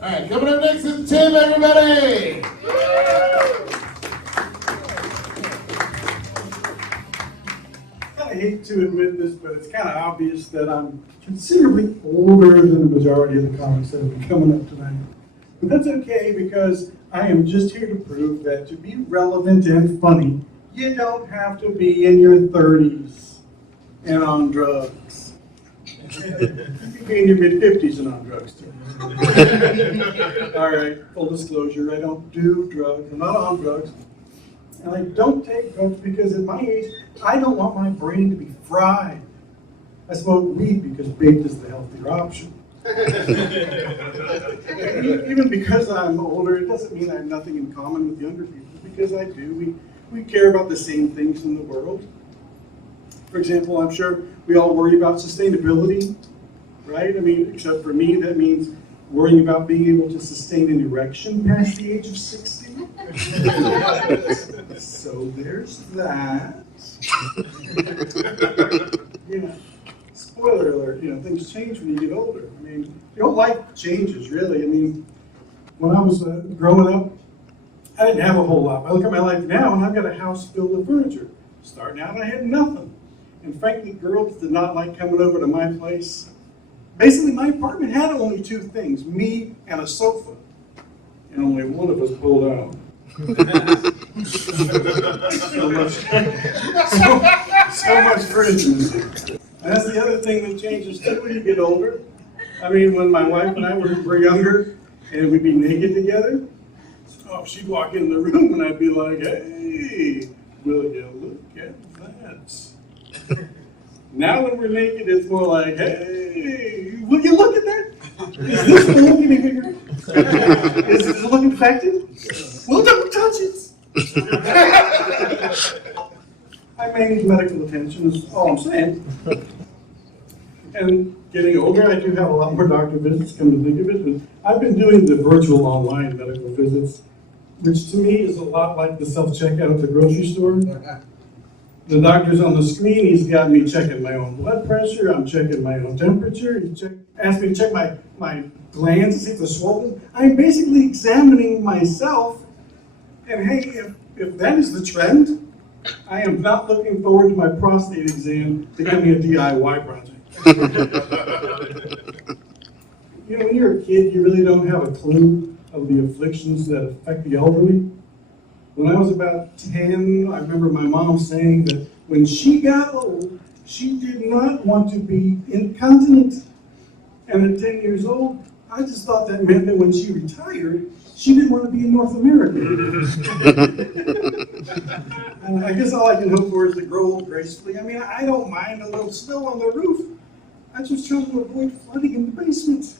All right, coming up next is Tim, everybody. I hate to admit this, but it's kind of obvious that I'm considerably older than the majority of the comics that will be coming up tonight. But that's okay, because I am just here to prove that to be relevant and funny, you don't have to be in your 30s and on drugs. You can be in your mid-50s and on drugs too. All right, full disclosure, I don't do drugs, I'm not on drugs. And I don't take drugs because at my age, I don't want my brain to be fried. I smoke weed because baked is the healthier option. Even because I'm older, it doesn't mean I have nothing in common with younger people, because I do. We care about the same things in the world. For example, I'm sure we all worry about sustainability, right? I mean, except for me, that means worrying about being able to sustain an erection past the age of 60. So there's that. Spoiler alert, things change when you get older. I mean, your life changes, really. I mean, when I was growing up, I didn't have a whole lot. I look at my life now, and I've got a house filled with furniture. Starting out, I had nothing. And frankly, girls did not like coming over to my place. Basically, my apartment had only two things, me and a sofa. And only one of us pulled out. so much for intimacy. And that's the other thing that changes too when you get older. I mean, when my wife and I were younger and we'd be naked together, she'd walk in the room and I'd be like, hey, will you look at that? Now when we're naked, it's more like, hey, will you look at that? Is this the look getting bigger? Is this the look infected? Well, don't touch it. I may need medical attention, is all I'm saying. And getting older, I do have a lot more doctor visits, come to think of it. But I've been doing the virtual online medical visits, which to me is a lot like the self-checkout at the grocery store. The doctor's on the screen, he's got me checking my own blood pressure, I'm checking my own temperature, asked me to check my glands to see if they're swollen. I'm basically examining myself, and hey, if that is the trend, I am not looking forward to my prostate exam becoming a DIY project. When you're a kid, you really don't have a clue of the afflictions that affect the elderly. When I was about 10, I remember my mom saying that when she got old, she did not want to be incontinent. And at 10 years old, I just thought that meant that when she retired, she didn't want to be in North America. And I guess all I can hope for is to grow old gracefully. I mean, I don't mind a little snow on the roof. I just try to avoid flooding in the basement.